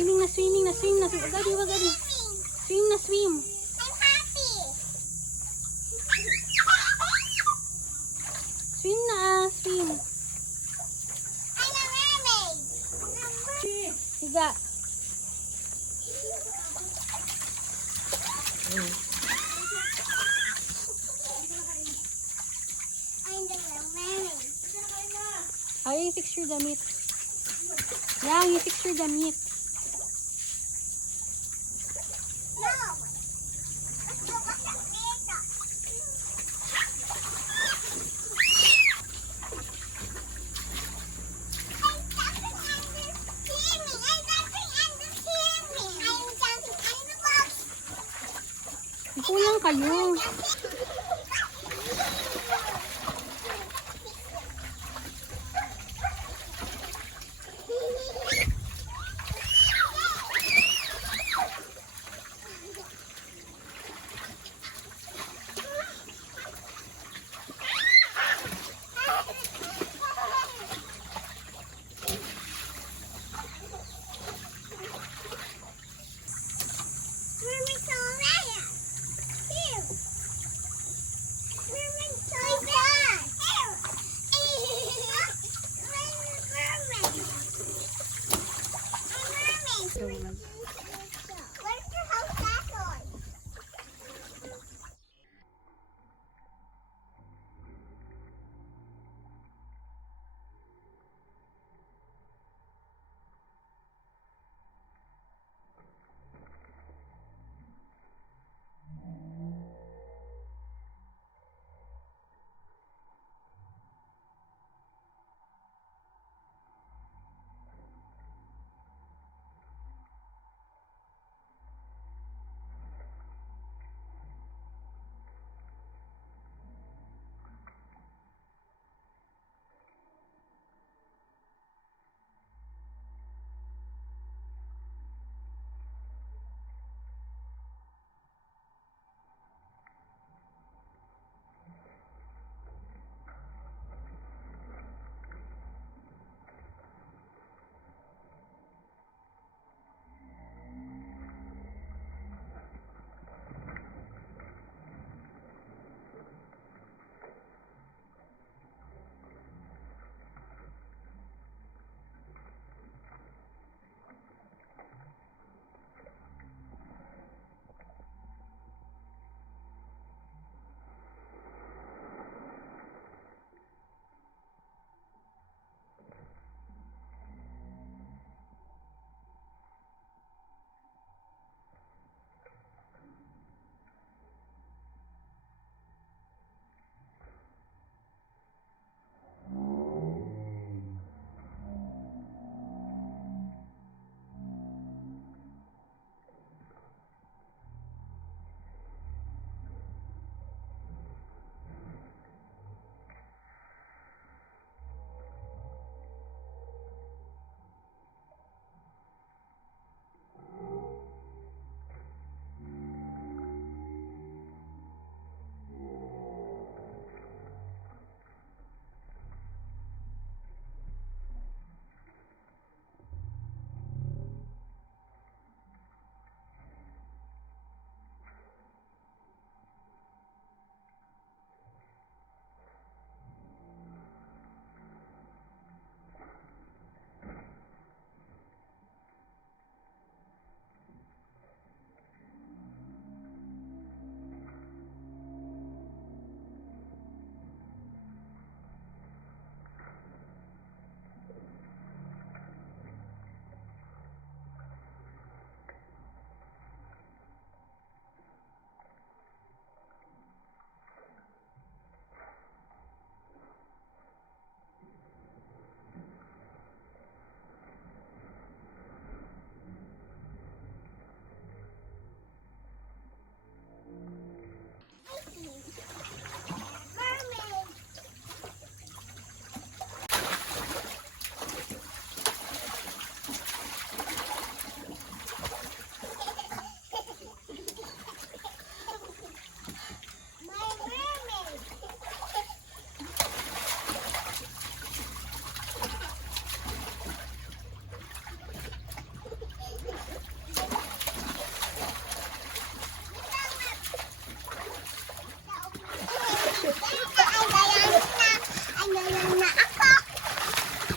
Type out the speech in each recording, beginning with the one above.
Swimming na, swimming na, swim na. Wag adi, wag adi. Swim na, swim. I'm happy. Swim na, swim. I'm a mermaid. Higa. I'm the mermaid. Ay, i-fix your damit. Yang, i-fix your damit. No. Let's go back to America. I'm jumping under swimming. I'm jumping under swimming. I'm jumping under box. Kulang kayo.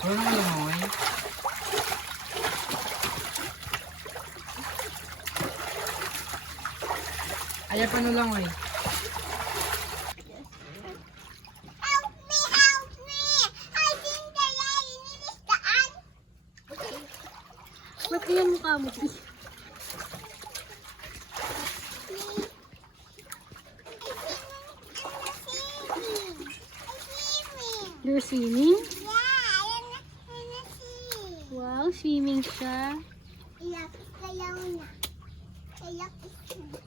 Marunong ka lumangoy? Ayaw pa lumangoy. Help me, help me! I think the lion is daan. Ba't yung mukha mo? You're swimming? Wow, swimming siya. Ilapis kayaw na. Ilapis na.